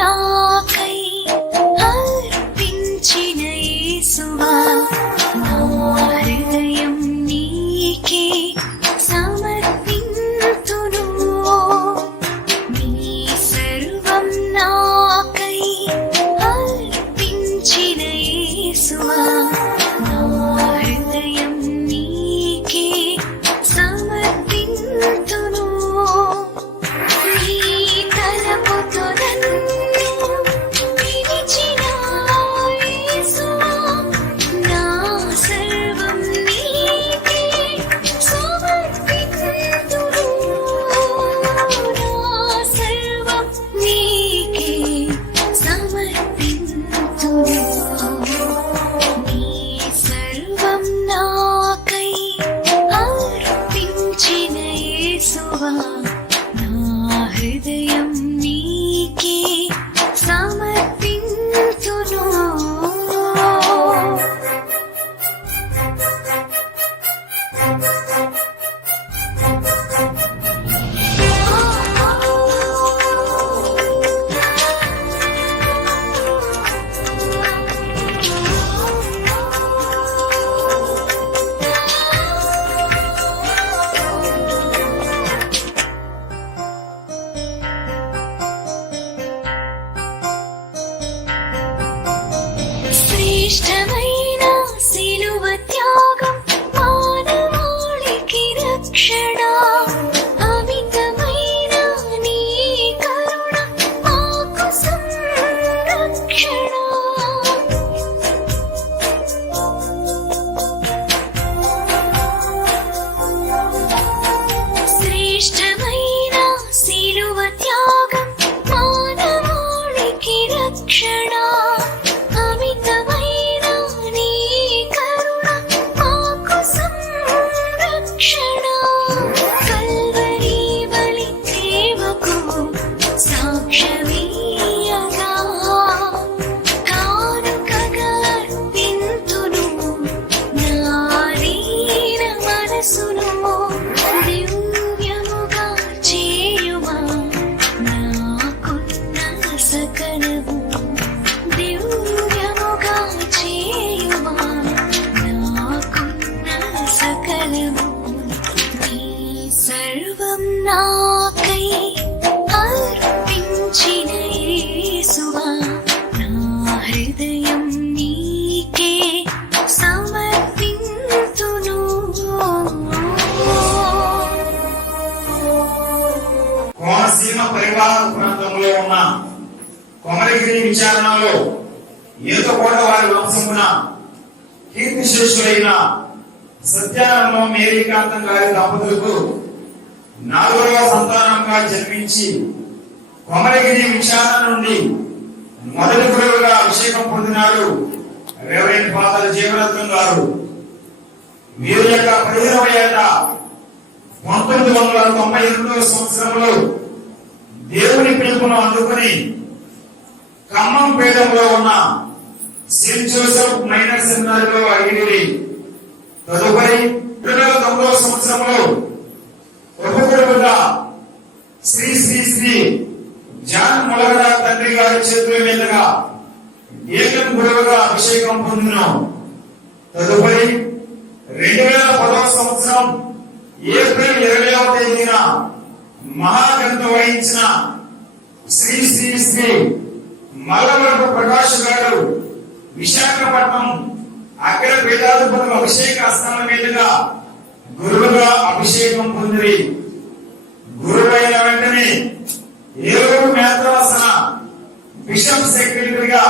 నాకై అర్పించిన యేసువా నా హృదయం నీకే సమర్పింతును నీ సర్వం నాకై అర్పించిన యేసువా నా హృదయం నీకే సమర్పింతును నీ తలపుతో నన్ను పిలిచిన యేసువా నా సర్వం నీకే సమర్పింతును నా సర్వం నీకే సమర్పింతును నీ సర్వం నాకై అర్పించిన యేసువా నా హృదయం నీకే సమర్పింతును శ్రేష్టమైన సిలువ త్యాగం మానవాళికి రక్షణ అమితమైన నీ కరుణ మాకు సంరక్షణ శ్రేష్టమైన సిలువ త్యాగం మానవాళికి రక్షణ అమితమైన నీ కరుణ మాకు సంరక్షణ కల్వరి బలి సేవకు సాక్ష్యమీయగా కానుకగా అర్పింతును నా దీన మనసును దివ్యముగా చేయుమా నాకున్న సకలము దివ్యముగా చేయుమా నాకున్న సకలము నీ సర్వం నాకై అర్పించిన యేసువా నా హృదయం నీకే సమర్పింతును కోనసీమ పరివార ప్రాంతంలో ఉన్న కొమరగిరి విచారణలో ఈతకోట వారి వంశమున కీర్తిశేషులైన సత్యానందం మేరీకాంతం గారి దంపతులకు 4వ సంతానంగా జన్మించి కొమరగిరి విచారణ నుండి మొదటి గురువుగా అభిషేకం పొందినాడు రెవరెండ్ ఫాదర్ జీవరత్నం గారు. వీరి యొక్క 15వ ఏట 1992వ సంవత్సరంలో దేవుని పిలుపును అందుకుని ఖమ్మం పీఠంలో ఉన్న సెయింట్ జోసెఫ్ మైనర్ సెమినారీలో అడిగిరి. తదుపరి 2009వ సంవత్సరంలో ఉపగురువుగా శ్రీ శ్రీ శ్రీ జాన్ మొలగడ తండ్రి గారి చేతుల మీదుగా ఏకన్ గురువుగా అభిషేకం పొందినాం. తదుపరి 2010వ సంవత్సరం ఏప్రిల్ 20వ తేదీన మహాగ్రంథ వహించిన శ్రీ శ్రీ శ్రీ మల్లవరపు ప్రకాష్ గారు విశాఖపట్నం అగ్ర పీఠాధిపతుల అభిషేక ఆస్థానం మీదుగా గురువుగా అభిషేకం పొందిరి. గురువైన వెంటనే ఏలూరు మేత్రాసన బిషప్ సెక్రటరీగా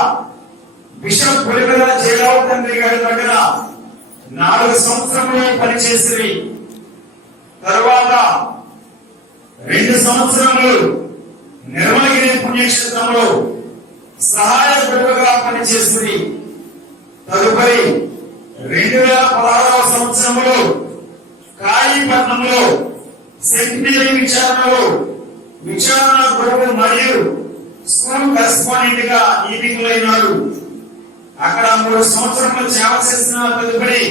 బిషప్ పులివెల జయరావు తండ్రి గారి దగ్గర 4 సంవత్సరములు పనిచేసిరి. తరువాత 2 సంవత్సరములు నిర్మలగిరి పుణ్యక్షేత్రంలో సహాయ గురువుగా పనిచేసింది. తదుపరి 2016వ సంవత్సరంలో కాళీపట్నంలో సెంటినరీ విచారణలో విచారణ గురువు మరియు స్కూల్ కరెస్పాండెంట్ గా నియమితులైనారు. అక్కడ 3 సంవత్సరములు సేవ చేసిన తదుపరి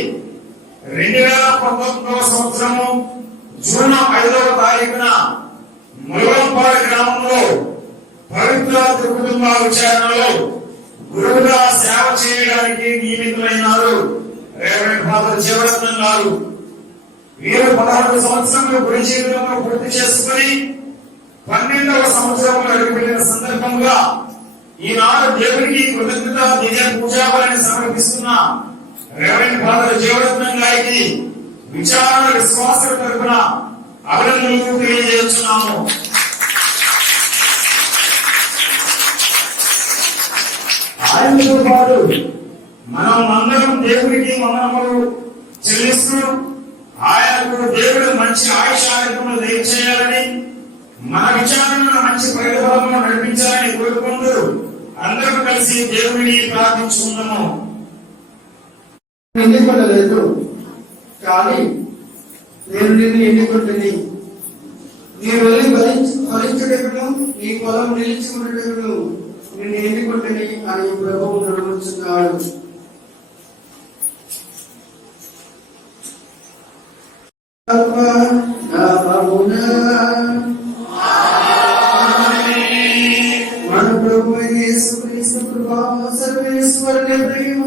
2019వ సంవత్సరము జూన్ 5వ తారీఖున ములగంపాడు గ్రామంలో పవిత్ర కుటుంబ విచారణలో గురువుగా సేవ చేయడానికి నియమితులైనారు రెవరెండ్ ఫాదర్ జీవరత్నం గారు. వీరు 16 సంవత్సరంలో గురు జీవితంలో పూర్తి చేసుకుని 12వ సంవత్సరంలో అడుగుపెట్టిన సందర్భంగా ఈనాడు దేవునికి కృతజ్ఞత దివ్య పూజాబలిని సమర్పిస్తున్న రెవరెండ్ ఫాదర్ జీవరత్నం గారికి విచారణ విశ్వాసుల తరపున అభినందనలు తెలియజేస్తున్నాము. ఆయనతో పాటు మనం అందరం దేవుడికి వందనములు చెల్లిస్తూ ఆయనకు దేవుడు మంచి ఆయుష ఆరోగ్యములు దయచేయాలని, మన విచారణను మంచి పరిణామంలో నడిపించాలని కోరుకుంటూ అందరూ కలిసి దేవుడిని ప్రార్థించుకుందాము. ఎన్నుకోలేదు కానీ నేను నిన్ను ఎన్నుకుంటుంది. నీ వెళ్ళి ఫలించుటకును నీ పొలం నిలిచినట్టును నిన్ను ఎన్నుకుంటుంది అని ప్రభువు నడుచున్నాడు. మన ప్రభు యేసుక్రీస్తు కృప సర్వేశ్వరుని ప్రేమ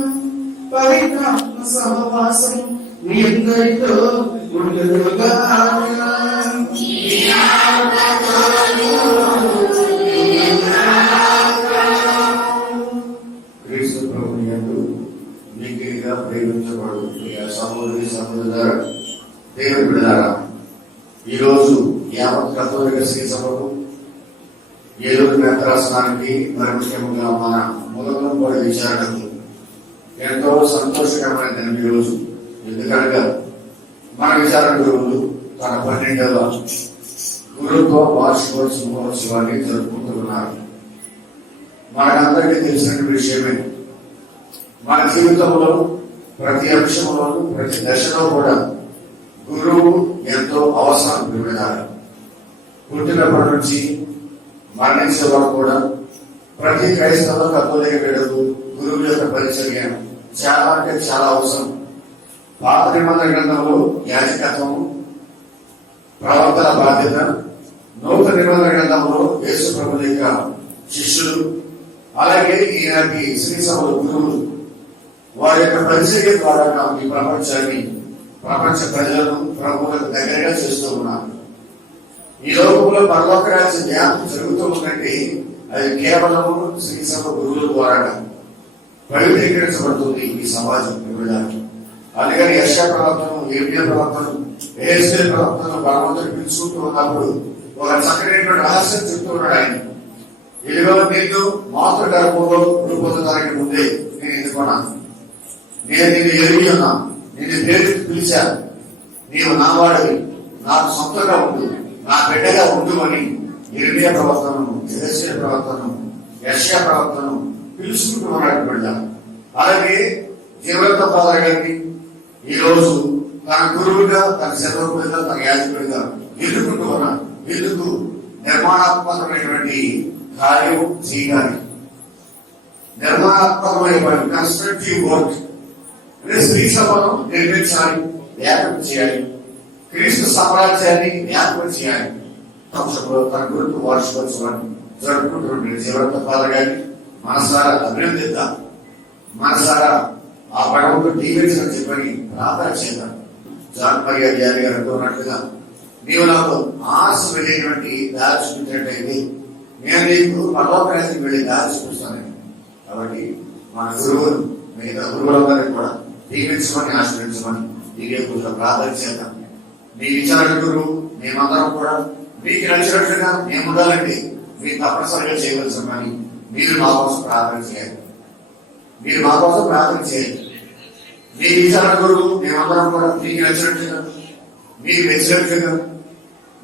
పవిత్రాత్మ సహవాసం మీ అందరితో ఉండుగాక. క్రీస్తు ప్రభుని యందు మిక్కిలిగా ప్రేమించబడు సహోదరి సహోదరులారా, దేవుని బిడ్డలారా, ఈరోజు యావత్ కథోలిక శ్రీ సభకు ఏలూరు మేత్రాసనానికి మరి ముఖ్యంగా మన ములగంపొడి విచారణకు ఎంతో సంతోషకరమైన దినం ఈ రోజు. ఎందుకనగా మన విచారణ గురువులు తన 12వ గురుత్వ వార్షికోత్సవ మహోత్సవాన్ని జరుపుకుంటున్నారు. మనకందరికీ తెలిసిన విషయమే, మన జీవితంలో ప్రతి అంశంలోనూ ప్రతి దశలో కూడా గురువు ఎంతో అవసరం. విధానం పుట్టినప్పటి నుంచి మరణించే వరకు కూడా ప్రతి క్రైస్తవ కథోలిక బిడ్డకు గురువు యొక్క పరిచర్య చాలా అంటే చాలా అవసరం. పాత నిబంధన గ్రంథంలో యాజకత్వము, ప్రవర్తన బాధ్యత, నూతన నిబంధన గ్రంథంలో యేసు ప్రభువు యొక్క శిష్యులు, అలాగే ఈనాటి శ్రీ సభల గురువులు వారి యొక్క పరిచర్య ద్వారా ఈ ప్రపంచాన్ని, ప్రపంచ ప్రజలను ప్రభువులకు దగ్గరగా చేస్తూ ఉన్నారు. ఈ లోకంలో పరలోక రాజ్య వ్యాప్తి జరుగుతూ ఉందంటే అది కేవలము శ్రీ సభ గురువుల ద్వారా పవిత్రీకరించబడుతుంది ఈ సమాజం విధానం. అందుకని యెషయా ప్రవక్తను, యిర్మీయా ప్రవక్తను, యెహెజ్కేలు ప్రవక్తను భగవంతుడు పిలుచుకుంటూ ఉన్నప్పుడు ఒక చక్కనైనటువంటి రహస్యం చెప్తూ ఉన్నాడు ఆయన. ఇదిగో నిన్ను మాతృ గర్భంలో రూపొందడానికి ముందే నేను ఎన్నుకున్నాను, నేను నిన్ను ఎరిగి ఉన్నాను, నిన్ను పేరు పిలిచాను, నీవు నావాడివి, నాకు సొంతగా ఉండు, నా బిడ్డగా ఉండు అని యిర్మీయా ప్రవక్తను, యెహెజ్కేలు ప్రవక్తను, యెషయా ప్రవక్తను పిలుచుకుంటూ ఉన్నాడు బిడ్డ. అలాగే జీవరత్న ఫాదర్ గారిని ఈ రోజు తన గురువుగా, తన సేవకుడిగా, తన యాజకుడిగా ఎన్నుకుంటూ ఉన్నాడు. ఎందుకు? నిర్మాణాత్మకమైనటువంటి కార్యం చేయాలి, నిర్మాణాత్మకమైన కన్స్ట్రక్టివ్ వర్క్. స్త్రీ సభను నిర్మించాలి, వ్యాపకం చేయాలి, క్రీస్తు సామ్రాజ్యాన్ని వ్యాపకం చేయాలి. తన గురువు వార్షికోత్సవాన్ని జరుపుకుంటున్న జీవరత్న ఫాదర్ గారిని మనసారా అభినందిద్దాం, మనసారా ఆ పడవకు దీవించని చెప్పని ప్రార్థన చేద్దాం. జాన్ మరియా ధ్యాని గారు అనుకున్నట్లుగా నీవు నాకు ఆశ వెళ్ళేటువంటి దారి చూపించినట్టయితే నేను నీకు పరలోకానికి వెళ్ళి దారి చూపిస్తానని. కాబట్టి మన గురువులు, మిగతా గురువులందరినీ కూడా దీవించమని, ఆశ్రయించమని ఈ రేపు ప్రార్థన చేద్దాం. మీ విచారణ గురువు మేమందరం కూడా మీకు నచ్చినట్లుగా మేము ఉండాలండి. మీరు తప్పనిసరిగా చేయవలసిందని మీరు మా కోసం ప్రార్థన చేయాలి, మీరు మా కోసం ప్రార్థన చేయాలి. మీ విచారణ గురువు మేమందరం కూడా మీకు నచ్చినట్లుగా, మీకు నచ్చినట్లుగా,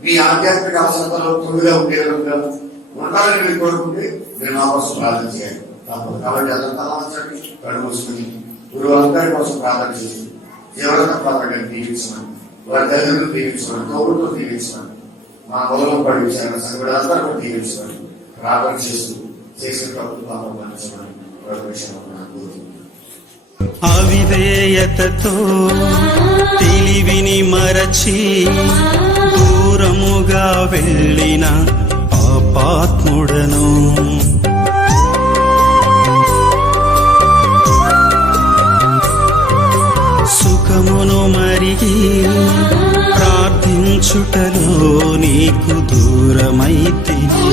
మీ ఆధ్యాత్మిక అవసరతలో తొందరగా ఉండేవిధంగా ఉండాలని మీరు కోరుకుంటే మీరు మా కోసం ప్రార్థన చేయాలి. తప్పదు. కాబట్టి అదంతా తలవంచండి, కళ్ళు మూసుకుని గురువు అందరి కోసం ప్రార్థన చేసి జీవరత్న ప్రార్థన దీవించమని, వారి తల్లిదండ్రులు దీవించమని, తోడుతో దీవించమని, మా మొదలు పడి విచారణ సంఘటన కూడా దీవించమని ప్రార్థన చేస్తూ చేసిన ప్రభుత్వం పండించమని అవిధేయతతో తెలివిని మరచి దూరముగా వెళ్ళిన పాప పాపాత్ముడను. సుఖమును మరిగి ప్రార్థించుటలో నీకు దూరమైతిని.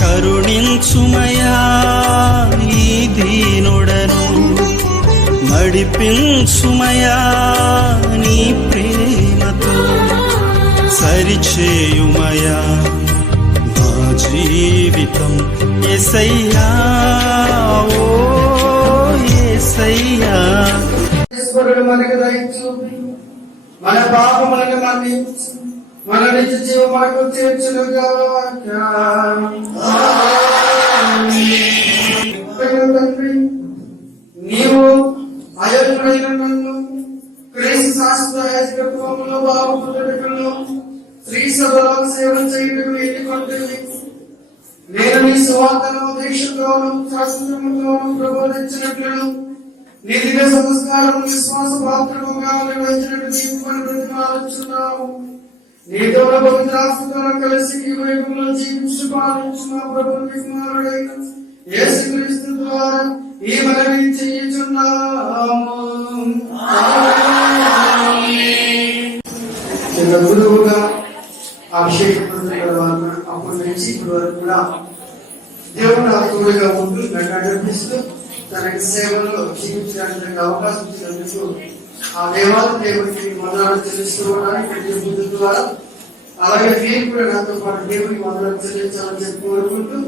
కరుణించుమయా ఈ దీనుడను, నడిపించుమయా నీ ప్రేమతో. సరిచేయుమయా నా జీవితం యేసయ్యా, ఓ యేసయ్యా. ఈశ్వరుడు మనకు దయచూపి మన పాపములను మన్నించి మన నిజ జీవ మనకు తీర్చునుగాక. తండ్రి, నీవు అయోగ్యుడైన నన్ను క్రీస్తు శాస్త్రంలో బాగుపడటంలో శ్రీ సభలో సేవ చేయటం ఎన్నుకుంటుంది. నేను నీ సువార్తను దీక్షతోను శాస్త్రముతోను ప్రబోధించినట్లు నీ దివ్య సంస్కారం విశ్వాస పాత్రముగా నిర్వహించినట్టు నీకు పని ప్రతిపాదించున్నావు. నీతో పవిత్రాత్మతో కలిసి ఈ వైపులో జీవించు పాలించిన ప్రభు కుమారుడైన యేసుక్రీస్తు ద్వారా ఈ మనవి చేయుచున్నాము. చిన్న గురువుగా అభిషేకం తర్వాత అప్పటి నుంచి ఇప్పటి వరకు కూడా దేవుడు ఆ తోడుగా ఉంటూ నన్ను నడిపిస్తూ తనకి సేవలో జీవించడానికి అవకాశం ఇచ్చినందుకు ఆ దేవుడికి వందనాలు చెల్లిస్తూ ఉన్నాను ద్వారా. అలాగే నేను కూడా నాతో పాటు దేవుడికి వందనాలు చెల్లించాలని చెప్పి కోరుకుంటూ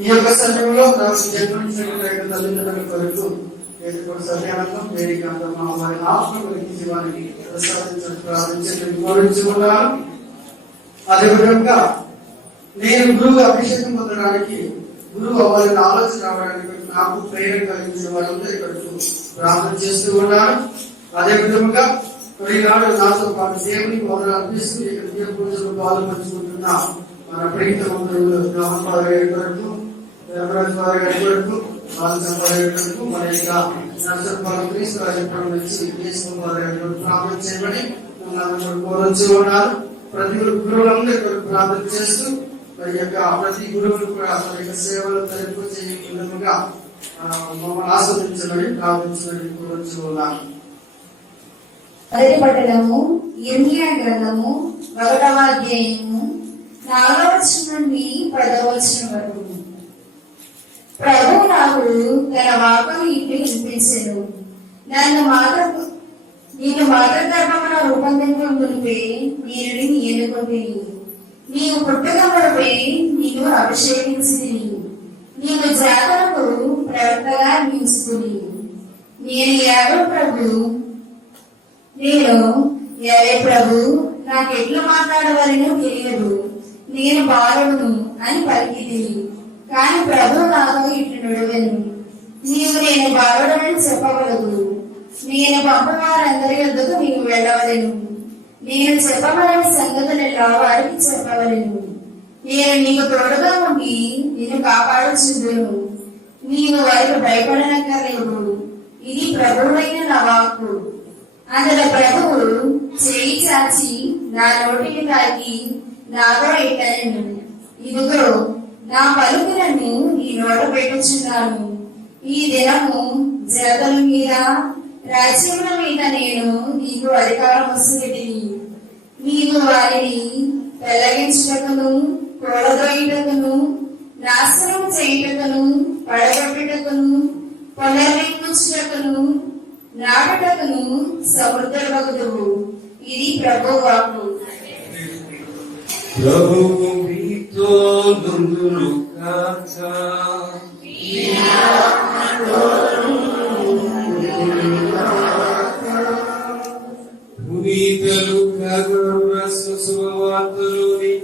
ఈ యొక్క సమయంలో నాకు జన్మించినటువంటి తల్లిదండ్రుల కొరకు సత్యానందం వేదికాంతం వారి ఆత్మ గురించి జీవానికి ప్రసాదించడం ప్రార్థించడానికి కోరుచున్నాను. అదేవిధంగా నేను గురువు అభిషేకం పొందడానికి గురువు అవ్వాలని ఆలోచన రావడానికి నాకు ప్రేరణ కలిగించే వాళ్ళంతా ఇక్కడికి ప్రార్థన చేస్తూ ఉన్నాను. అదే విధంగా ఈనాడు నాతో పాటు దేవునికి మొదలు అర్పిస్తూ ఇక్కడ పూజలు పాల్పంచుకుంటున్న మన ప్రీత మంత్రులు రామపాల్ గారి వరకు, దేవరాజు గారి వరకు, బాలచంద్ర మన ఇక నర్సంపాలెం క్రీస్తురాజపురం నుంచి ప్రార్థన చేయమని కోరొచ్చు ఉన్నారు. ప్రతి గురువులందరూ ఇక్కడ ప్రార్థన చేస్తూ మరి యొక్క ప్రతి గురువులు కూడా మన యొక్క సేవలు తరపు చేయకుండా మమ్మల్ని ఆస్వాదించమని ప్రార్థించమని కోరొచ్చు ఉన్నాను. మొదటి పట్టణము ఇర్మియా గ్రంథము 1వ అధ్యాయము 4వ వచనం నుండి 10వ వచనం వరకు. ప్రభువు నాకు తన వాక్కును ఇట్లు వినిపించెను. నిన్ను మాతృగర్భమున రూపొందించు మునిపే నేను నిన్ను ఎన్నుకొంటిని. నీవు పుట్టక మునిపే నిన్ను అభిషేకించితిని. నీవు జాతులకు ప్రవక్తగా నిలుచుకుని. నేను ఎవరే ప్రభు నాకెట్లు మాట్లాడవలనో తెలియదు, నేను బాలుడును అని పలికితిని. కాని ప్రభు నాతో ఇట్లు నడువెను. నీవు నేను బాలుడనని చెప్పవలదు. నేను పంపవారందరి వద్దకు నీవు వెళ్ళవలెను. నేను చెప్పవలని సంగతులెల్లా వారికి చెప్పవలెను. నేను నీకు తోడుగా ఉండి నిన్ను కాపాడుచుందును. నీవు వారికి భయపడనక్కర్లేదు. ఇది ప్రభువైన నా వాక్కు. అందులో ప్రభువు చేయి చాచి నా నోటిని తాకి నాతో ఇట్టనెను. ఇదిగో నా పలుకులను నీ నోట పెట్టుచున్నాను. ఈ దినము జగతుల మీద రాజ్యముల మీద నేను నీకు అధికారం వసూలిటిని. నీవు వారిని పెళ్లగించుటకును, కూడదోయుటకును, నాశనం చేయుటకును, పడగొట్టుటకును, పునర్నిర్మించుటకును, నాటుటకును సమృద్ధుడవగుదువు. ఇది ప్రభువు వాక్కు. ప్రభువు మీతో నుండును గాక. పునీతులు కరుణ సువార్తలోని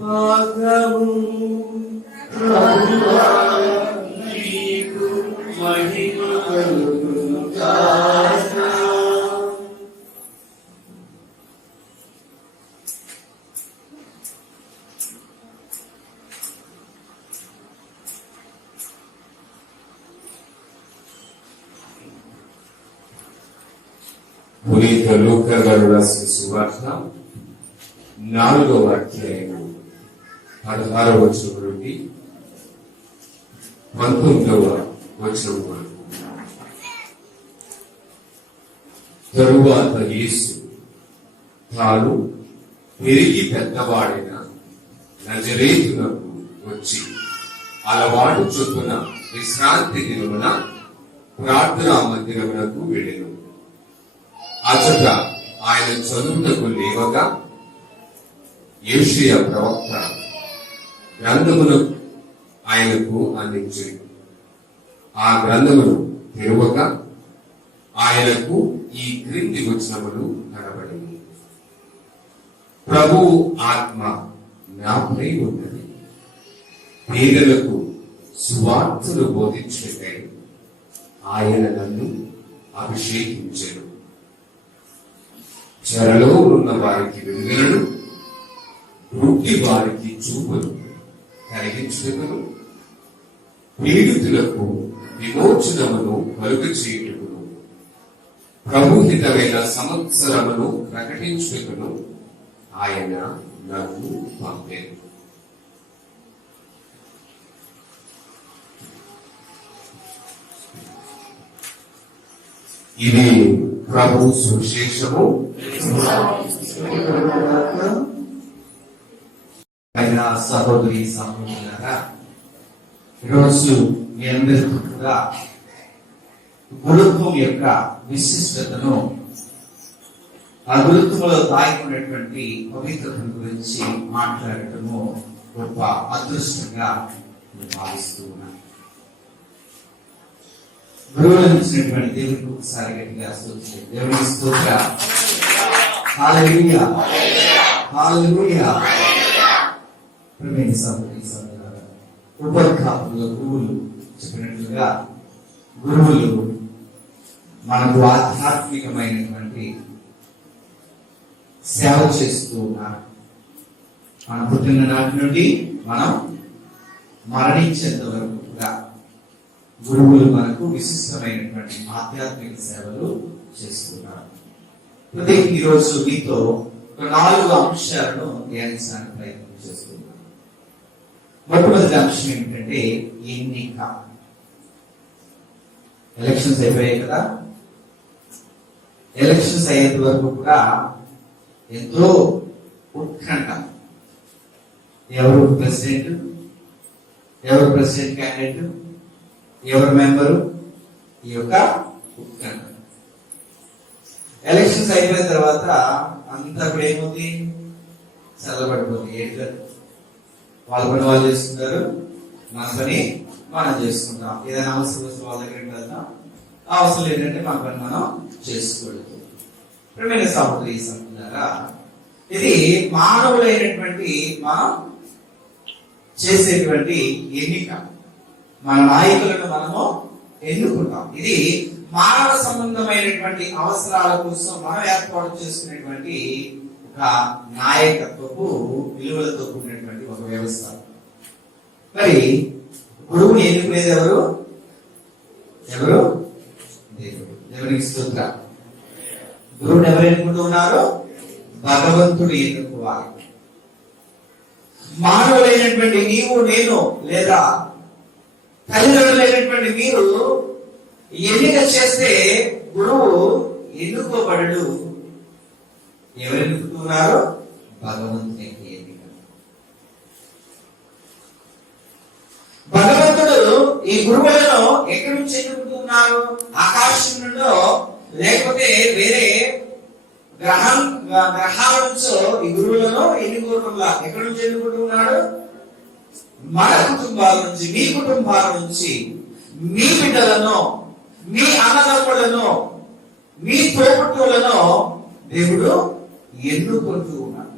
భాగము. ప్రభువా నీకు మహిమ కలుగును గాక. పునీత లూకా గారు రాసిన సువార్త 4వ అధ్యాయము 16వ వచనం నుండి 19వ వచనం వరకు. తరువాత యేసు తాను పెరిగి పెద్దవాడైన నజరేతునకు వచ్చి అలవాటు చొప్పున విశ్రాంతి దినమున ప్రార్థనా మందిరమునకు వెళ్ళెను. అచట ఆయన చదువుటకు లేవగా యేషయా ప్రవక్త గ్రంథమును ఆయనకు అందించాడు. ఆ గ్రంథమును తెరవగా ఆయనకు ఈ క్రింది వచనములు కనబడింది. ప్రభువు ఆత్మ నాపై ఉన్నది, పేదలకు సువార్తను బోధించుటకై ఆయన నన్ను అభిషేకించెను. చెరలో ఉన్న వారికి విడుదలను, గుడ్డి వారికి చూపులు కలిగించుటకును, పీడితులకు విమోచనమును కలుగ చేయుటకును, ప్రభుహితమైన సంవత్సరమును ప్రకటించుటకును ఆయన నన్ను పంపెను. ఇది ప్రభు సువిశేషము. అయిన సహోదరి సహోదరులారా, ఈరోజు మీ అందరికీ కూడా గురుత్వం యొక్క విశిష్టతను, ఆ గురుత్వంలో దాగి పవిత్రతను గురించి మాట్లాడటము గొప్ప అదృష్టంగా భావిస్తూ ఉన్నాను. గురువులను ఇచ్చినటువంటి దేవుడికి ఒకసారి గట్టిగా స్తుతించండి. దేవుని స్తోత్రం. హల్లెలూయా, హల్లెలూయా. ప్రియమైన సహోదరి సహోదరులారా, ఉపాధ్యాయులు గురువులు చెప్పినట్లుగా గురువులు మనకు ఆధ్యాత్మికమైనటువంటి సేవ చేస్తూ ఉన్నారు. మనం పుట్టిన నాటి నుండి మనం మరణించేంత వరకు కూడా గురువులు మనకు విశిష్టమైనటువంటి ఆధ్యాత్మిక సేవలు చేస్తున్నారు. ఈరోజు మీతో 4 అంశాలను ధ్యానించడానికి ప్రయత్నం చేస్తున్నాను. మొట్టమొదటి అంశం ఏమిటంటే ఎన్నిక. ఎలక్షన్స్ అయిపోయాయి కదా. ఎలక్షన్స్ అయ్యేంత వరకు కూడా ఎంతో ఉత్కంఠ. ఎవరు ప్రెసిడెంట్, ఎవరు ప్రెసిడెంట్ క్యాండిడేట్, ఎవరు మెంబరు, ఈ యొక్క ఉత్కంఠ. ఎలక్షన్స్ అయిపోయిన తర్వాత అంతా కూడా ఏమవుతుంది, చల్లబడిపోతుంది. ఏంటంటే వాళ్ళ పని వాళ్ళు చేసుకుంటారు, మన పని మనం చేసుకుంటాం. ఏదైనా అవసరం వస్తే వాళ్ళ దగ్గరికి వెళ్తాం, అవసరం ఏంటంటే మన పని మనం చేసుకోవడం. ప్రియమైన సహోదరి సహోదరులారా, ఇది మానవులైనటువంటి మనం చేసేటువంటి ఎన్నిక. మన నాయకులను మనము ఎన్నుకుంటాం. ఇది మానవ సంబంధమైనటువంటి అవసరాల కోసం మనం ఏర్పాటు చేసుకునేటువంటి ఒక నాయకత్వపు విలువలతో కూడినటువంటి ఒక వ్యవస్థ. మరి గురువుని ఎన్నుకునేది ఎవరు? ఎవరు? దేవుడు. దేవునికి స్తోత్రం. గురువుని ఎవరు ఎన్నుకుంటూ ఉన్నారు? భగవంతుడు ఎన్నుకోవాలి. మానవులైనటువంటి నీవు నేను లేదా తల్లిదండ్రులైనటువంటి మీరు ఎన్నిక చేస్తే గురువు ఎన్నుకోబడడు. ఎవరు ఎన్నుకున్నారు? భగవంతుని ఎన్నిక. భగవంతుడు ఈ గురువులను ఎక్కడి నుంచి ఎన్నుకుంటున్నారు? ఆకాశం నుండో లేకపోతే వేరే గ్రహాల నుంచో ఈ గురువులను ఎన్నుకోవడంలా. ఎక్కడి నుంచి ఎన్నుకుంటున్నాడు? మన కుటుంబాల నుంచి, మీ కుటుంబాల నుంచి, మీ బిడ్డలను, మీ అన్నదమ్ములను, మీ తోబుట్టువులను దేవుడు ఎన్నుకుంటూ ఉన్నాడు.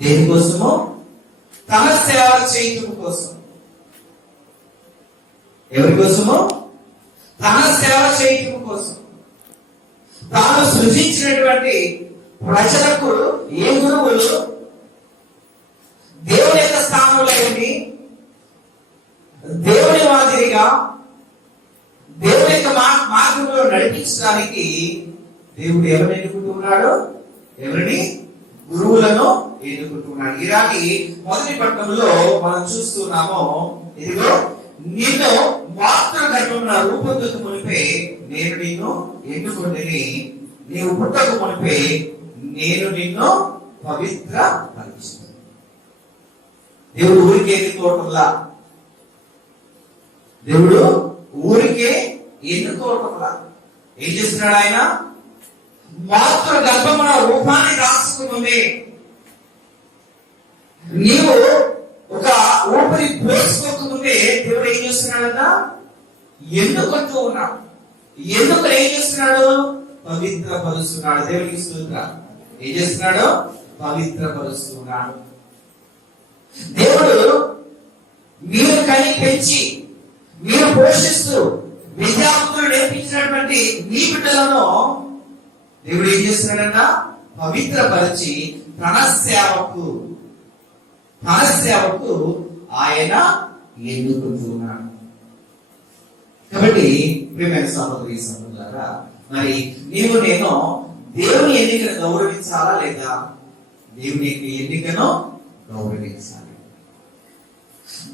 దేనికోసము? తన సేవ చేయటం కోసం. ఎవరి కోసము? తన సేవ చేయటం కోసం. తాను సృజించినటువంటి ప్రజలకు ఏ గురువులు దేవుని యొక్క స్థానంలో ఉండి దేవుని మాదిరిగా దేవుని యొక్క మార్గంలో నడిపించడానికి దేవుడు ఎవరిని ఎన్నుకుంటూ ఉన్నాడు? ఎవరిని? గురువులను ఎన్నుకుంటున్నాడు. ఇలాంటి మొదటి పట్టణంలో మనం చూస్తున్నాము, ఇదిగో నిన్ను మాతృ గర్భమున రూపొందుకు మునిపే నేను నిన్ను ఎన్నుకొని, నీవు పుట్టక మునిపే నేను నిన్ను పవిత్ర పరిచాను. దేవుడు ఊరికే ఎన్నుకోవటంలా, దేవుడు ఊరికే ఎన్నుకోవటంలా ఏం చేస్తున్నాడు? ఆయన మాతృ గర్భమున రూపాన్ని రాసుకుని నీవు ఒక ఊపిరి పోసుకోకముందే దేవుడు ఏం చేస్తున్నాడట? ఎన్నుకుంటూ ఉన్నాడు. ఎందుకు ఏం చేస్తున్నాడు? పవిత్రపరుస్తున్నాడు. దేవుడికి స్తోత్రం. ఏం చేస్తున్నాడు? పవిత్రపరుస్తున్నాడు. దేవుడు మీరు కని పెంచి మీరు పోషిస్తూ విద్యావంతులు నేర్పించినటువంటి మీ బిడ్డలను దేవుడు ఏం చేస్తున్నాడన్న? పవిత్రపరిచి తన సేవకు ఆయన ఎన్నుకుంటున్నాడు. కాబట్టి ప్రియమైన సహోదరి సహోదరులారా, మరి నీవు నేను దేవుని ఎన్నికను గౌరవించాలా లేదా? దేవుని యొక్క ఎన్నికను గౌరవించాలి.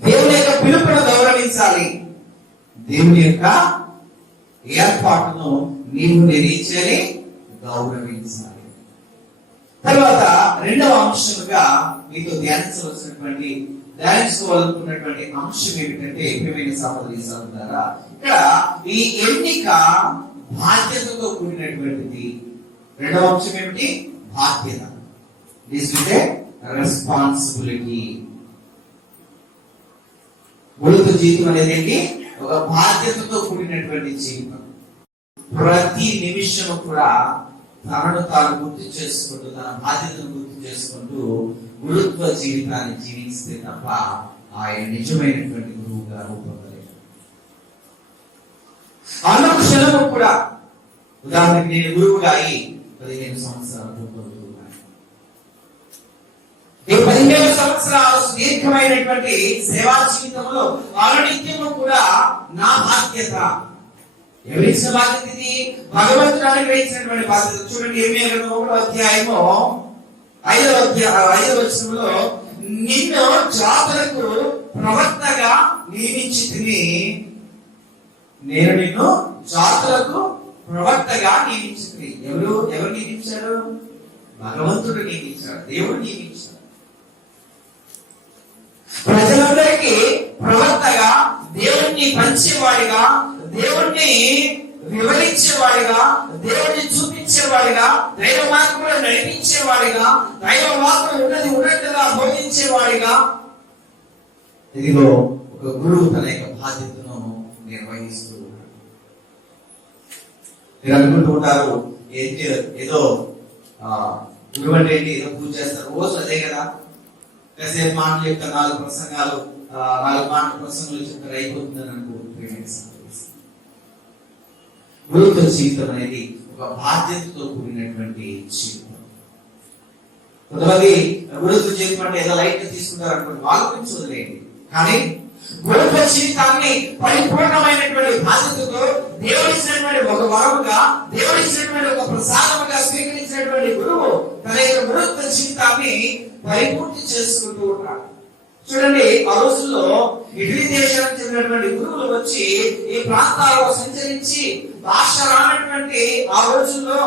దేవుని యొక్క పిలుపును గౌరవించాలి. దేవుని యొక్క ఏర్పాటును నీవు నిర్ణయించాలి, గౌరవించాలి. తర్వాత రెండవ అంశంగా మీతో ధ్యానించుకోవాలనుకున్నటువంటి అంశం ఏమిటంటే, ప్రియమైన సహోదరి సహోదరులారా, ఇక్కడ ఈ ఎన్నిక బాధ్యతతో కూడినటువంటిది. రెండవ అంశం ఏమిటి? బాధ్యత. This is a responsibility. ఉడత జీవితం అనేది ఏంటి? ఒక బాధ్యతతో కూడినటువంటి జీవితం. ప్రతి నిమిషం కూడా తనను తాను గుర్తు చేసుకుంటూ, తన బాధ్యతను గుర్తు చేసుకుంటూ గురుత్వ జీవితాన్ని జీవిస్తే తప్ప ఆయన నిజమైనటువంటి గురువుగా రూపొందలేదు. అనుక్షణము కూడా, ఉదాహరణకి నేను గురువుగా అయి 15 సంవత్సరాలు రూపొందుతున్నాను. ఈ 15 సంవత్సరాల సుదీర్ఘమైనటువంటి సేవా జీవితంలో అనునిత్యము కూడా నా బాధ్యత. ఎవరిచ్చిన బాధ్యత ఇది? భగవంతుడు అనుగ్రహించినటువంటి బాధ్యత. చూడండి, ఇర్మియా గ్రంథం 1వ అధ్యాయము 5వ వచనంలో, నిన్ను జాతులకు ప్రవక్తగా నియమించితిని. నేను నిన్ను జాతులకు ప్రవక్తగా నియమించింది. ఎవరు నియమించారు? భగవంతుడు నియమించాడు, దేవుడు నియమించాడు. ప్రజలందరికీ ప్రవక్తగా, దేవుణ్ణి పంచేవాడిగా, దేవుణ్ణి వివరించేవాడిగా, దేవుణ్ణి చూపించేవాడిగా, దైవ మార్గంలో నడిపించేవాడిగా, దైవ మార్గం ఉన్నట్టుగా బోధించేవాడిగా, ఇదిగో ఒక గురువు తన యొక్క బాధ్యతను నిర్వహిస్తూ ఉన్నాడు. మీరు అనుకుంటూ ఉంటారు, ఏదో గురువు అంటే ఏంటి? ఏదో పూజ చేస్తారు, రోజు అదే కదా, కాసేపు మాటలు చెప్తారు, 4 ప్రసంగాలు 4 మాటల ప్రసంగాలు చెప్తారు, అయిపోతుందని అనుకుంటున్నాను. గురుత్వ జీవితం అనేది ఒక బాధ్యతతో కూడినటువంటి జీవితం. కొంతమంది గురుత్వ జీవితం అంటే ఏదో లైట్ తీసుకుంటారు అనుకోండి, వాళ్ళ గురించి వదిలేయండి. కానీ గురుత్వ జీవితాన్ని పరిపూర్ణమైనటువంటి బాధ్యతతో దేవుడిచ్చినటువంటి ఒక వరముగా, దేవుడిచ్చినటువంటి ఒక ప్రసాదముగా స్వీకరించినటువంటి గురువు తన యొక్క గురుత్వ జీవితాన్ని పరిపూర్తి చేసుకుంటూ ఉంటాడు. చూడండి, ఆ రోజుల్లో ఇటలీ దేశానికి చెందినటువంటి గురువులు వచ్చి ఈ ప్రాంతాల్లో సంచరించి భాష రానటువంటి ఆ రోజుల్లో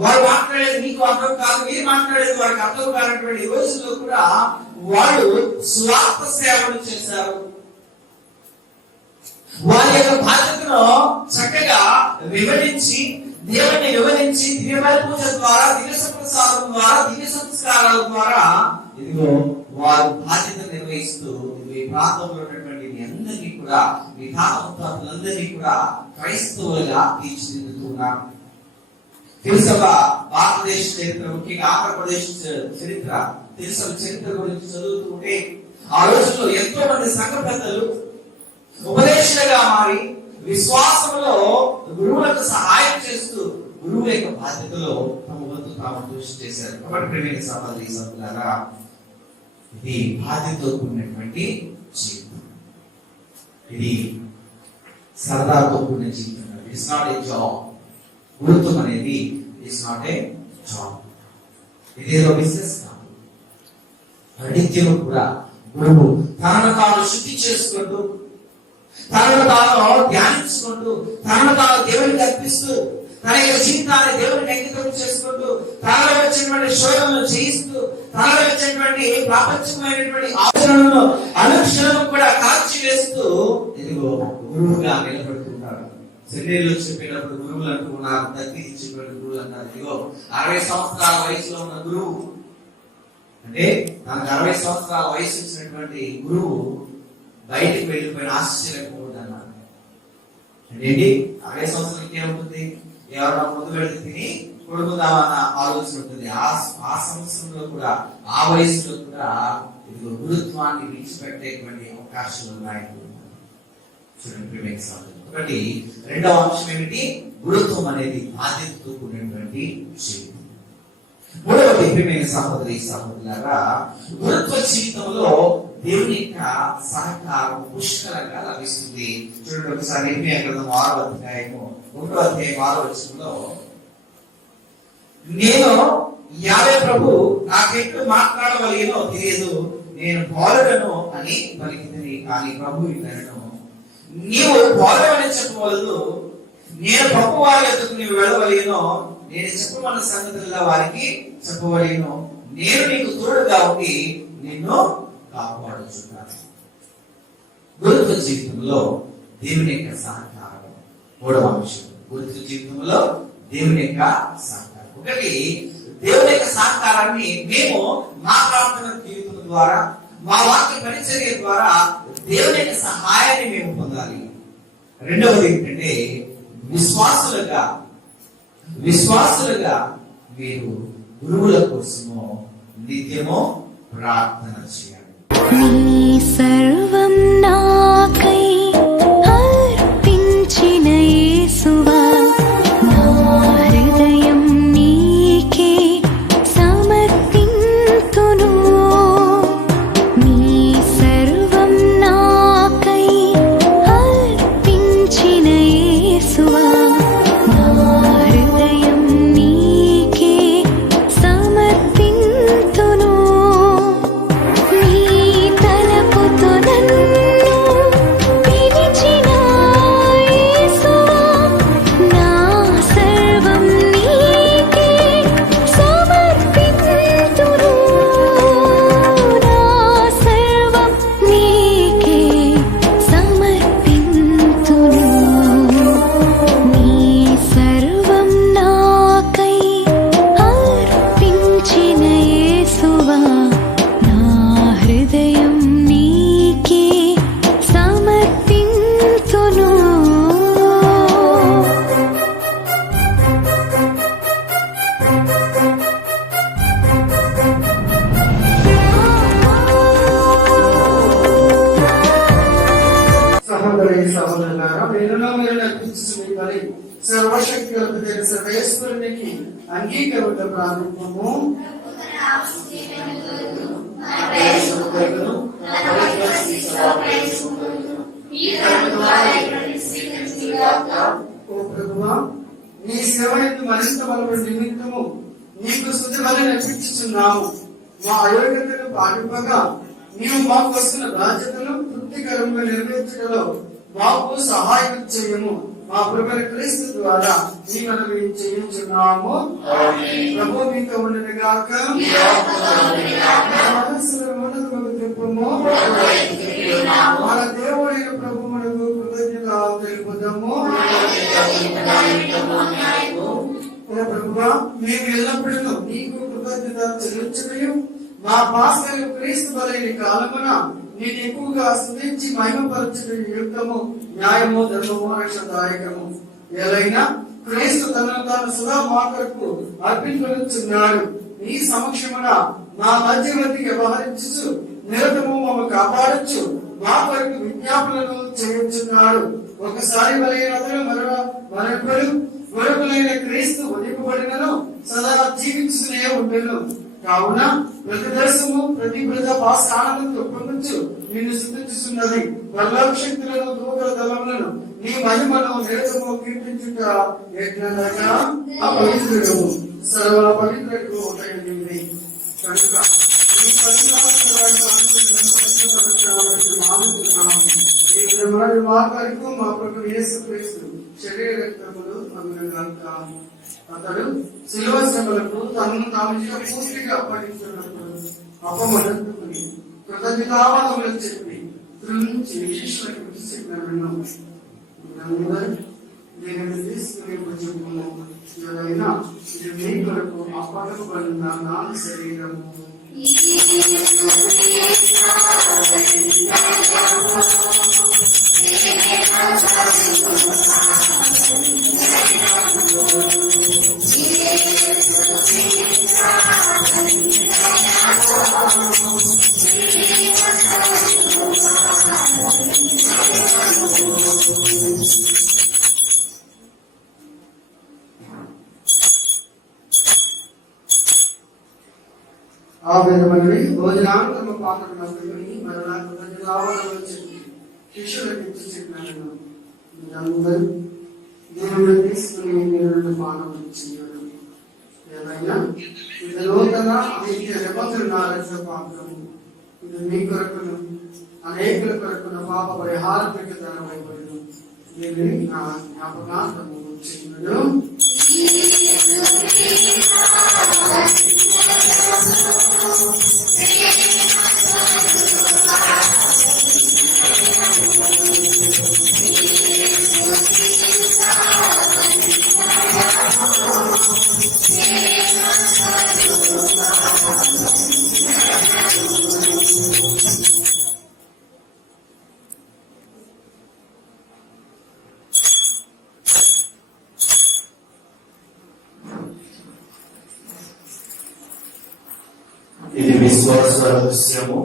వారు మాట్లాడేది మీకు అర్థం కాదు, మీరు మాట్లాడేది వారికి అర్థం కానటువంటి రోజుల్లో కూడా వాళ్ళు స్వార్థ సేవలు చేశారు. వారి యొక్క బాధ్యతను చక్కగా వివరించి, దేవుని వివరించి, దివ్యమైన పూజ ద్వారా, దివ్య ప్రసాదం ద్వారా, దివ్య సంస్కారాల ద్వారా ఇదిగో వారు బాధ్యత నిర్వహిస్తూ ఈ ప్రాంతంలో ఉన్నటువంటి మీ అందరినీ కూడా, మీ తాత ముత్తాతలందరినీ కూడా క్రైస్తవులుగా తీర్చిదిద్దుతున్నారు. తెలుసా భారతదేశ చరిత్ర, ముఖ్యంగా ఆంధ్రప్రదేశ్ చరిత్ర, తెలుసా చరిత్ర గురించి చదువుతుంటే ఆ రోజుల్లో ఎంతో మంది సంఘ పెద్దలు ఉపదేశాలుగా మారి విశ్వాసంలో గురువులకు సహాయం చేస్తూ గురువు యొక్క బాధ్యతలో తమ వంతు తాము కృషి చేశారు. కాబట్టి ప్రియమైన సహోదరి సహోదరులారా, ఇది బాధ్యతతో కూడినటువంటి జీవితం. ఇది సరదాతో కూడిన జీవితం. It's not a job. గురుత్వం అనేది ఇట్స్ నాట్ ఏ జాబ్. ఇదేదో బిజినెస్ కాదు. నిత్యము కూడా గురువు తనను తాను శుద్ధి చేసుకుంటూ, తనను తాను ధ్యానించుకుంటూ, తనను తాను దేవునికి అర్పిస్తూ, తన యొక్క జీవితాన్ని దేవునికి అంకితం చేసుకుంటూ, తనలో వచ్చినటువంటి శోధనలు చేయిస్తూ, తనలో వచ్చినటువంటి ప్రాపంచికమైనటువంటి ఆచరణలను అనుక్షణం కూడా కాల్చివేస్తూ ఇదిగో గురువుగా నిలబడుతుంటాడు. సెమినరీలో చెప్పేటప్పుడు గురువులు అంటూ ఉన్నారు, తగ్గించినటువంటి గురువులు అన్నారు. ఇదిగో 60 సంవత్సరాల వయసులో ఉన్న గురువు అంటే తనకు 60 సంవత్సరాల వయసు వచ్చినటువంటి గురువు బయటికి వెళ్ళిపోయిన ఆశ్చర్యపోవద్దన్నారు. ఏంటి 60 సంవత్సరాలకి ఏముంటుంది? ఎవరైనా ముందు పెడితే తిని కొడుకుందామన్న ఆలోచన ఉంటుంది. ఆ సంవత్సరంలో కూడా, ఆ వయసులో కూడా ఇదిగో గురుత్వాన్ని విడిచిపెట్టేటువంటి అవకాశాలు ఉన్నాయి. చూడండి, ఒకటి. రెండవ అంశం ఏమిటి? గురుత్వం అనేది బాధ్యతతో కూడినటువంటి జీవితం. మూడవది ప్రియమైన సహోదరి సహోదరులారా, గురుత్వ జీవితంలో దేవుని యొక్క సహకారం పుష్కలంగా లభిస్తుంది. చూడండి ఒకసారి ఇర్మియా గ్రంథం 6వ అధ్యాయము 1వ అధ్యాయం 6వ వచనంలో, నేను యావే ప్రభు నాకెట్లు మాట్లాడవలేనో తెలియదు, నేను బాలుడను అని పలికింది. కానీ ప్రభు ఇతను, నీవు బాలుడని చెప్పవలదు, నేను ప్రభు వారి ఎదుగు నీవు వెళ్ళవలేనో, నేను చెప్పమన్న సంగతుల్లో వారికి చెప్పవలేను, నేను నీకు తోడుగా ఉండి నిన్ను కాపాడుచున్నాను. గురుత్వ జీవితంలో దేవుని యొక్క సహకారం. మూడవ అంశం, గురుత్వ జీవితంలో దేవుని యొక్క సహకారం. ఒకటి, దేవుని యొక్క సహకారాన్ని మేము మా ప్రార్థన జీవితం ద్వారా, మా వాక్య పరిచర్య ద్వారా దేవుని యొక్క సహాయాన్ని మేము పొందాలి. రెండవది ఏంటంటే విశ్వాసులుగా మీరు గురువుల కోసము నిత్యము ప్రార్థన చేయాలి. నీ సర్వం నాకై అర్పించిన యేసువా, నా హృదయం నీకే సమర్పింతును. నీ సర్వం నాకై అర్పించిన యేసువా, నా హృదయం నీకే సమర్పింతును. నీ తలపుతో నన్ను పిలిచిన యేసువా, నా సర్వం నీకే సమర్పింతును. నా సర్వం నీకే సమర్పింతును. నీ సర్వం నాకై అర్పించిన యేసువా, నా హృదయం నీకే సమర్పింతును. సహోదరి సహోదరులారా, మీరులో మీరు నడిపించుకుని మరి సర్వశక్తి కలిగిన సర్వేశ్వరునికి అంగీకరణ ప్రారంభము. ఓ ప్రభువా, నీ సేవ యొక్క మరింత బలపడి నిమిత్తము నీకు స్తుతి బలి నడిపించుచున్నాము. మా అయోగ్యతను పాటింపగా నీవు మాకు వస్తున్న బాధ్యతను తృప్తికరంగా నెరవేర్చడంలో మాకు సహాయం చేయము. మా ప్రభువైన క్రీస్తు ద్వారా నీ మనవి చేయించున్నాము. ప్రభు మీతో ఉండను గాక. మన దేవుడైన ప్రభు మనకు కృతజ్ఞత తెలుపుదాము. ఓ ప్రభువా, మేము ఎల్లప్పుడూ నీకు కృతజ్ఞత చెల్లించడం, మా పాస్కర్ క్రీస్తు బలైన కాలమున నేను ఎక్కువగా స్తుతించి మహిమపరచడం యుక్తము, న్యాయము, ధర్మము, రక్షదాయకము. ఏలైనా క్రీస్తు తనను తాను సదా మా కొరకు అర్పించుచున్నాడు. నీ సమక్షమున మా మధ్యవర్తికి వ్యవహరించు నిరతము మమ్మ కాపాడచ్చు, మా కొరకు విజ్ఞాపనలు చేయుచున్నాడు. ఒకసారి బలైన అతను మరొకరు గొడవలైన క్రీస్తు వదిలిపబడినను సదా జీవించునే ఉండెను. కావున ప్రతి దేశము ప్రతి ప్రజ స్థానముతో పొందొచ్చు నిన్ను స్తుతిస్తున్నది. బలశక్తులను దూతల దళములను నీ మహిమను నిరతము కీర్తించుట యజ్ఞనగా అపవిత్రుడు సర్వ పవిత్రుడు ఒకటి కనుక ఈ పరిశుభ్రమైన మా కొరకు మా ప్రభు యేసుక్రీస్తు శరీర రక్తములు అందుగాక. అతడు శిలువ శ్రమలకు తనను తాను పూర్తిగా అప్పగించున్నప్పుడు అపమనట్టుకుని కృతజ్ఞతావాదములు చెప్పి నుంచి శిష్యులకు చెప్పిన దీనిని తీసుకుని చెప్పుకున్నాము. ఎవరైనా ఇది మీ కొరకు అప్పగబడిన నా శరీరము. ఆ విధమైన భోజనాంతము పాత్రను నవ్వుకుని మరలా కృతజ్ఞతావాదములు చెప్పి శిష్యులకు ఇచ్చి చెప్పినాను. మీరందరూ దేవుడు తీసుకుని మీరు పానం చేయడం. ఏదైనా ఇది నూతన నిత్య నిబంధన రక్షణ పాత్రము. ఇది మీ కొరకును అనేకుల కొరకున పాప పరిహారములకు ధనమైబడును. దీనిని నా జ్ఞాపకార్థము చేయడం. ఇది విశ్వాస రహస్యము.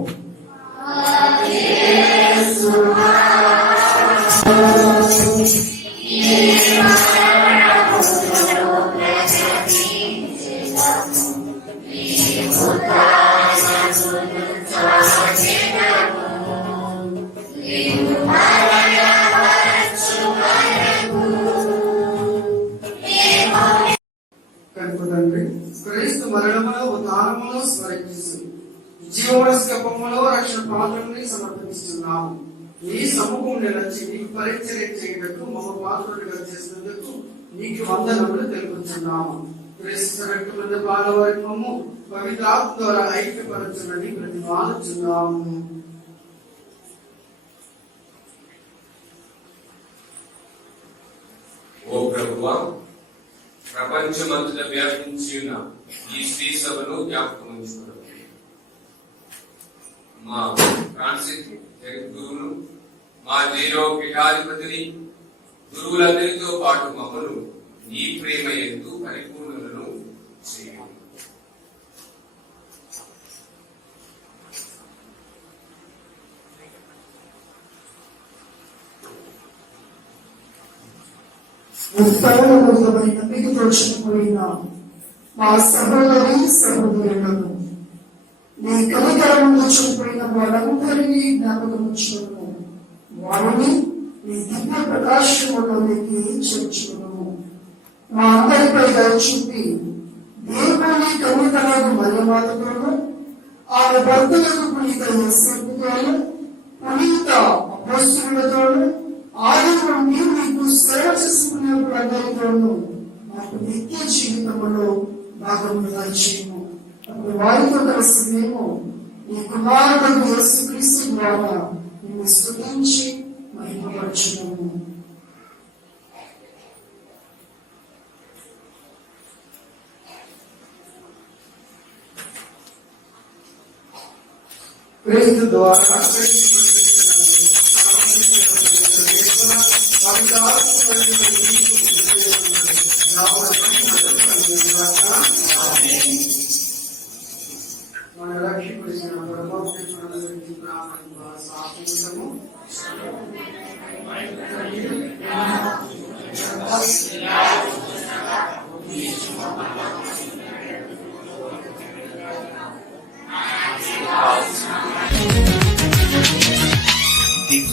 కనుక క్రీస్తు మరణములో ఉద్ధానములో స్మరించు జీవన స్కపములో రక్షణ పాత్రని సమర్పిస్తున్నాము. ఈ సముఖం నిలచి నీకు పరిచర్య చేయటకు మమ్మ పాత్రుడిగా చేసినందుకు నీకు వందనములు తెలుపుతున్నాము. క్రీస్తు రక్తముల పాలవరకము పవిత్రాత్మ ద్వారా ఐక్యపరచునని ప్రతిపాదిస్తున్నాము. ఓ ప్రభువా, ప్రపంచమంతటా వ్యాపించి ఉన్న ఈ శ్రీ సభను జ్ఞాపకం ఉంచుకోవడం. మా ఫ్రాన్సిస్ గురువును, మా జీరో పీఠాధిపతిని, గురువులందరితో పాటు మమ్మను నీ ప్రేమ ఎందు పరిపూర్ణులను చేయండి. మీకు తోచుకుపోయిన మా సహోదరి సహోదరులను నీ కనికరమును చూపిన వారందరినీ జ్ఞాపకం ఉంచుకును. వారిని నీ దివ్య ప్రకాశములోనికి చేర్చుకును. మా అందరిపై చూపి దేవుని కనికరము మర్యాదతోను ఆమె భర్తలకు పునీత యేసేపుతోను పునీత అపొస్తలులతోను ఆయన నీవు నీకు సేవ చేసుకున్నప్పుడు అందరితోనూ మాకు నిత్య జీవితంలో భాగముగా చేయము. అప్పుడు వారితో కలిసి మేము నీ కుమారుడు యేసుక్రీస్తు ద్వారా నిన్ను స్తుతించి మహిమపరచుము. క్రీస్తు ద్వారా మన రక్షకుడిన సాధించము.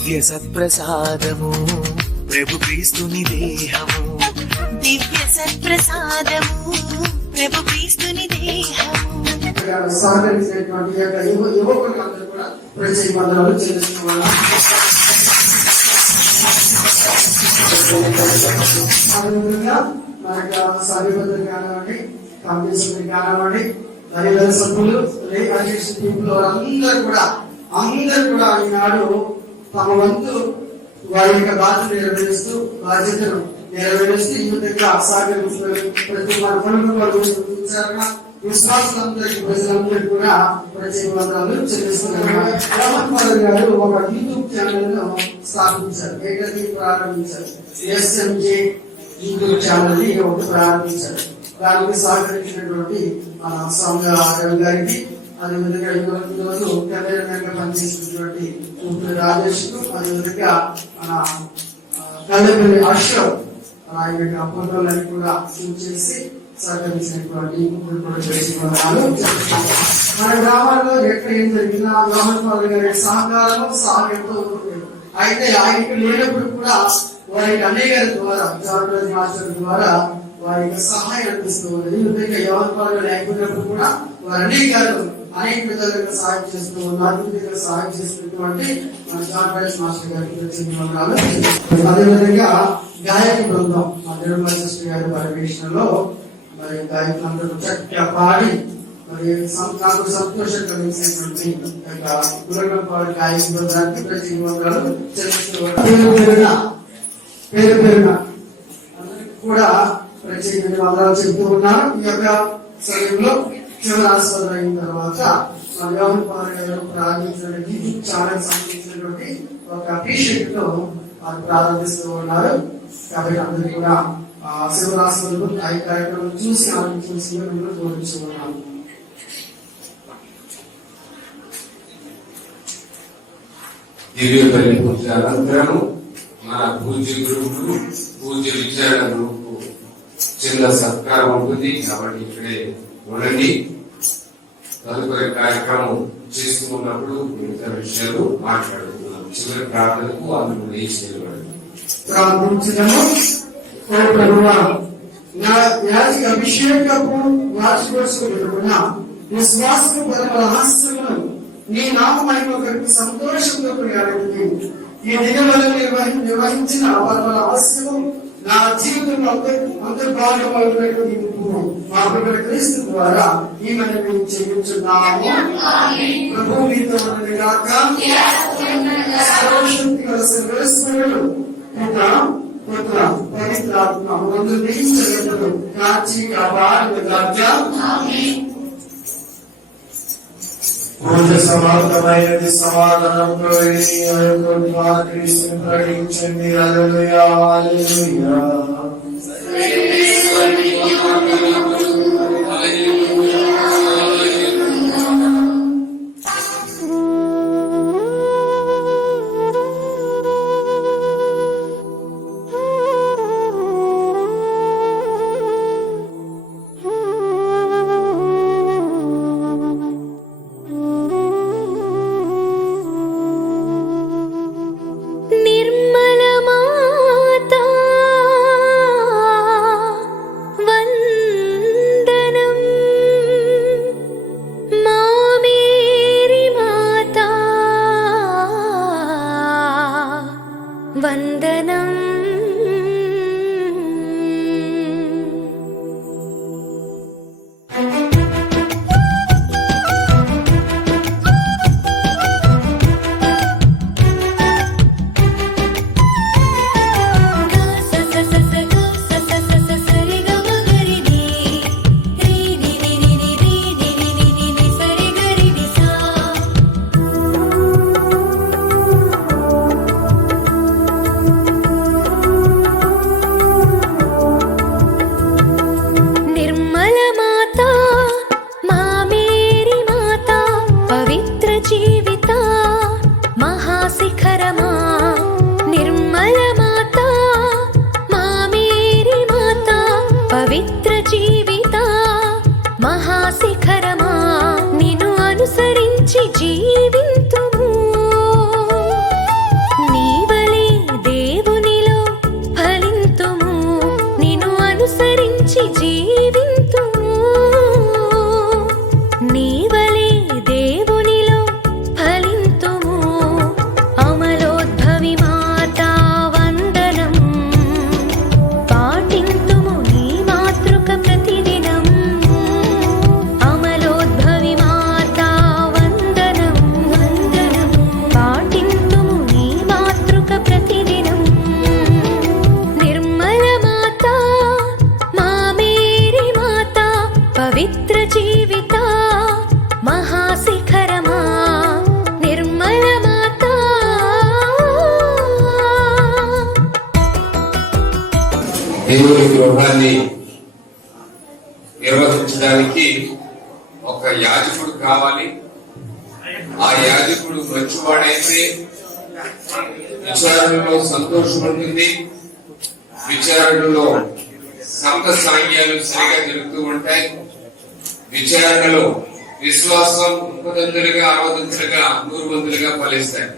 దివ్య సత్ప్రసాదము ప్రభు క్రీస్తుని దేహము దివ్య సత్ప్రసాదము ప్రభు క్రీస్తుని దేహము సహకరించినటువంటి యొక్క యువకులందరూ కూడా ప్రత్యేక వందనాలు చెల్లిస్తున్నాను. అదేవిధంగా మనకు సభ్యపద్ధతి కానివ్వండి, కమిషన్ కానివ్వండి, దళిత సభ్యులు, అధ్యక్ష టీంలో అందరూ కూడా ఈనాడు తమ వంతు వారి యొక్క బాధ్యతను నెరవేరుస్తూ ఈ విధంగా సహకరించారు. ప్రతి మన పనులు విశ్వాసులందరికీ ప్రజలందరికీ కూడా ప్రత్యేక వందనాలు చెల్లిస్తున్నారు. రామన్ గారు ఒక యూట్యూబ్ ఛానల్ ను స్థాపించారు, ప్రారంభించారు. SMJ యూట్యూబ్ ఛానల్ ని ఒకటి ప్రారంభించారు. దానికి సహకరించినటువంటి మన సౌమ్య గారికి, అదేవిధంగా ఈరోజు కెమెరామెన్ గా పనిచేసినటువంటి రాజేష్ కు, అదేవిధంగా మన కల్లెపల్లి అశోక్ ఆయన యొక్క ఫోటోలను కూడా చేసి సహకరించినటువంటి మన గ్రామాల్లో ఎక్కడ ఏం జరిగినా రామన్ గారి సహకారంతో ఉంటుంది. అయితే ఆయనకు లేనప్పుడు కూడా వారి అన్నయ్య గారి ద్వారా, జార్జ్ మాస్టర్ ద్వారా వారికి సహాయం అందిస్తూ ఉన్నది. ఈ విధంగా యవనపాలు లేకపోయినప్పుడు కూడా వారి అన్నయ్య గారు అనేక విధాలుగా సహాయం చేస్తూ ఉన్నారు. సహాయం చేసినటువంటి మన జార్జ్ మాస్టర్ గారికి అదేవిధంగా గాయక బృందం మా నిర్మల సిస్టర్ గారి పర్యవేక్షణలో మరి గాయకులందరూ చక్కగా పాడి మరి నాకు సంతోషం కలిగించినటువంటి గురగంపాడు గాయక బృందానికి ప్రతి వందలు చెల్లిస్తూ పేరు పేరున కూడా ప్రత్యేకమైన వందలు చెబుతూ ఉన్నారు. ఈ యొక్క సమయంలో చివరి ఆస్వాదం అయిన తర్వాత మన వ్యవహార పాలన ప్రారంభించడానికి ఛానల్ సంబంధించినటువంటి ఒక అభిషేక్ తో ప్రారంభిస్తూ ఉన్నారు. కాబట్టి అందరూ కూడా శివరాశులు ఆ కార్యక్రమం చూసి ఆలోచించి కోరుతూ ఉన్నాను. దివ్య బలి పూజ అనంతరం మన పూజ్య గురువులు, పూజ్య విచారణ గురువుకు చిన్న సత్కారం ఉంటుంది. కాబట్టి ఇక్కడే ఉండండి. తదుపరి కార్యక్రమం చేసుకున్నప్పుడు మిగతా విషయాలు మాట్లాడుతున్నాం. చివరి ప్రార్థనకు అందుకు లేచి నిలబడండి. ప్రార్థించడము. ఓ ప్రభువా, నా యాజక అభిషేకపు వార్షికోత్సవం విశ్వాసము పరమ రహస్యమును నీ నామమైన ఒకరికి సంతోషంతో కొనియాడింది. ఈ దినవల్ల నిర్వహించిన పరమ రహస్యము నా జీవితంలో అంతర్భాగమైనటువంటి మా ప్రభు క్రీస్తు ద్వారా ఈ మనం చేయించున్నాము. ప్రభు మీతో ఉన్నది కాక సర్వశక్తి గల సర్వేశ్వరుడు పవిత్రాత్మ ముందు నిలిచగలడు కాచి కాపాడు. పూజ సమాప్తమైనది. సమాధానంతో క్రీస్తుని ప్రకటించండి. హల్లెలూయా, హల్లెలూయా. దేవుని గృహాన్ని నిర్వహించడానికి ఒక యాజకుడు కావాలి. ఆ యాజకుడు మంచివాడైతే విచారణలో సంతోషం ఉంటుంది, విచారణలో సంఘ సాంగ్యాలు సరిగా జరుగుతూ ఉంటాయి, విచారణలో విశ్వాసం 30 60 100 ఫలిస్తాయి.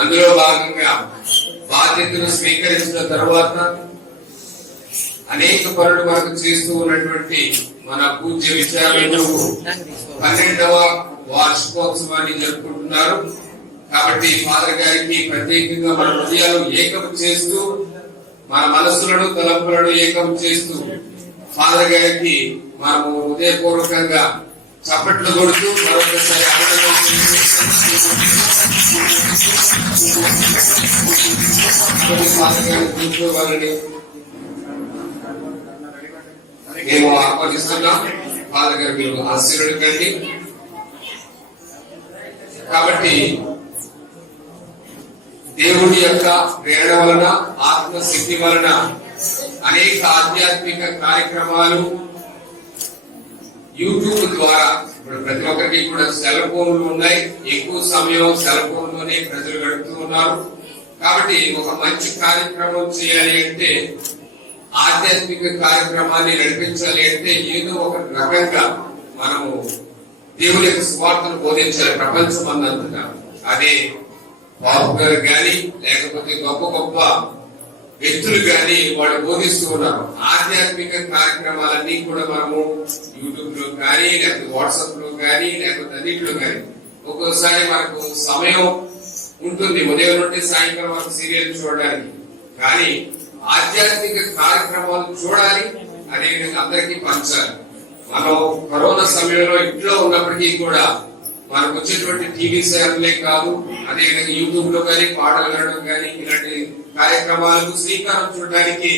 అందులో భాగంగా బాధ్యతను స్వీకరించిన తర్వాత అనేక పనులు మనకు చేస్తూ ఉన్నటువంటి మన పూజ్య విచారణలు 12వ వార్షికోత్సవాన్ని జరుపుకుంటున్నారు. కాబట్టి ఫాదర్ గారికి ప్రత్యేకంగా మన హృదయాలు ఏకం చేస్తూ, మన మనస్సులను తలంపులను ఏకం చేస్తూ ఫాదర్ గారికి మనము హృదయపూర్వకంగా చప్పట్లు కొడుతూ మరొకసారి ఫాదర్ గారిని కూర్చోవాలని మేము ఆహ్వానిస్తున్నాం. ఫాదర్ గారు మీరు ఆశీర్వదించండి. కాబట్టి దేవుడి యొక్క ప్రేరణ వలన, ఆత్మశక్తి వలన అనేక ఆధ్యాత్మిక కార్యక్రమాలు యూట్యూబ్ ద్వారా, ఇప్పుడు ప్రతి ఒక్కరికి కూడా సెల్ ఫోన్లు ఉన్నాయి, ఎక్కువ సమయం సెల్ ఫోన్ లోనే ప్రజలు గడుపుతూ ఉన్నారు. కాబట్టి ఒక మంచి కార్యక్రమం చేయాలి అంటే, ఆధ్యాత్మిక కార్యక్రమాన్ని నడిపించాలి అంటే ఏదో ఒక రకంగా మనము దేవుని యొక్క స్వార్థను బోధించాలి ప్రపంచం అన్నంతగా. అదే బాబు గారు కానీ లేకపోతే గొప్ప గొప్ప వ్యక్తులు కానీ వాళ్ళు బోధిస్తూ ఉన్నారు. ఆధ్యాత్మిక కార్యక్రమాలన్నీ కూడా మనము యూట్యూబ్ లో కానీ లేకపోతే వాట్సాప్ లో కానీ లేకపోతే అన్నింటిలో కానీ ఒక్కోసారి మనకు సమయం ఉంటుంది ఉదయం నుండి సాయంత్రం వరకు సీరియల్ చూడడానికి, కానీ ఆధ్యాత్మిక కార్యక్రమాలు చూడాలి, అదేవిధంగా అందరికీ పంచాలి. మనం కరోనా సమయంలో ఇంట్లో ఉన్నప్పటికీ కూడా మనకు వచ్చేటువంటి టీవీ ఛానల్లే కాదు, అదేవిధంగా యూట్యూబ్ లో కానీ పాటలు వినడం కానీ ఇలాంటి కార్యక్రమాలకు శ్రీకారం చూడడానికి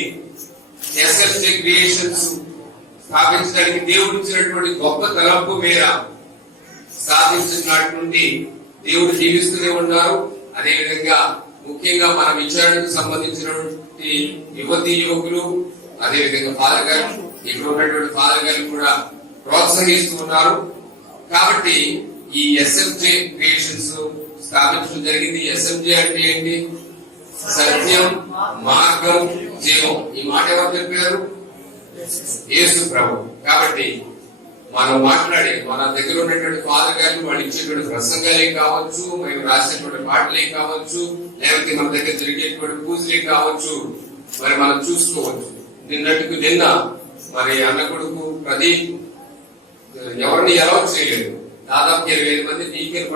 ఎస్ఎఫ్జే క్రియేషన్స్ స్థాపించడానికి దేవుడు ఇచ్చినటువంటి గొప్ప తలంపు మేర స్థాపించిన నాటి నుండి దేవుడు జీవిస్తూనే ఉన్నారు. అదేవిధంగా ముఖ్యంగా మన విచారణకు సంబంధించినటువంటి యువతి యువకులు, అదేవిధంగా ఫాదర్ గారు, ఇక్కడ ఉన్నటువంటి ఫాదర్ గారు కూడా ప్రోత్సహిస్తూ ఉన్నారు. కాబట్టి ఈ ఎస్ఎఫ్జే క్రియేషన్స్ స్థాపించడం జరిగింది. ఎస్ఎఫ్జే అంటే ఏంటి? సత్యం, మార్గం, జీవం. ఈ మాట ఎవరు చెప్పారు? యేసు ప్రభు. కాబట్టి మనం మాట్లాడే మన దగ్గర ఉన్నటువంటి ఫాదర్ గారిని వాళ్ళు ఇచ్చేటువంటి ప్రసంగాలే కావచ్చు, మేము రాసేటువంటి పాటలే కావచ్చు, లేకపోతే మన దగ్గర జరిగేటువంటి పూజలే కావచ్చు, మరి మనం చూసుకోవచ్చు. నిన్నటికి నిన్న మరి అన్న కొడుకు ప్రదీప్ ఎవరిని ఎలా చేయలేదు, దాదాపు 25 మంది టీకేలు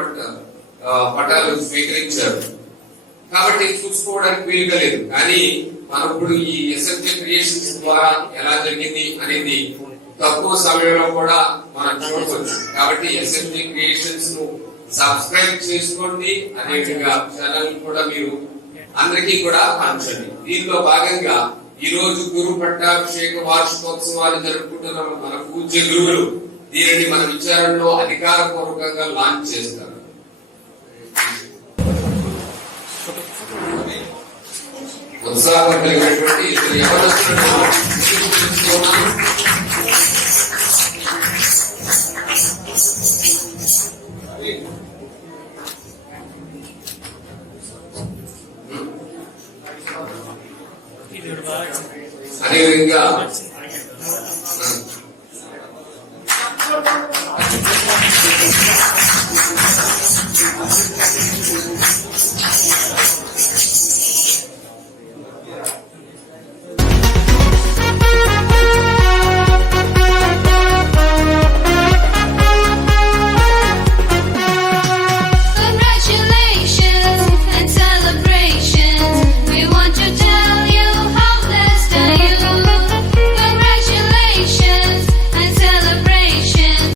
పట్టాలు స్వీకరించారు. కాబట్టి చూసుకోవడానికి వీలుగా లేదు. కానీ మనం ఇప్పుడు ఈ ఎస్ఎఫ్జే క్రియేషన్స్ ద్వారా ఎలా జరిగింది అనేది తక్కువ సమయంలో కూడా మనం చూడవచ్చు. కాబట్టి ఎస్ఎఫ్జే క్రియేషన్స్ ను సబ్స్క్రైబ్ చేసుకోండి, అదేవిధంగా ఛానల్ కూడా మీరు అందరికీ కూడా పంచండి. దీనిలో భాగంగా ఈ రోజు గురు పట్టాభిషేక వార్షికోత్సవాలు జరుపుకుంటున్న మన పూజ్య గురువులు దీనిని మన విచారణలో అధికారపూర్వకంగా లాంచ్ చేస్తారు. ఉత్సాహం కలిగినటువంటి ఎవరొస్తున్నారు అదేవిధంగా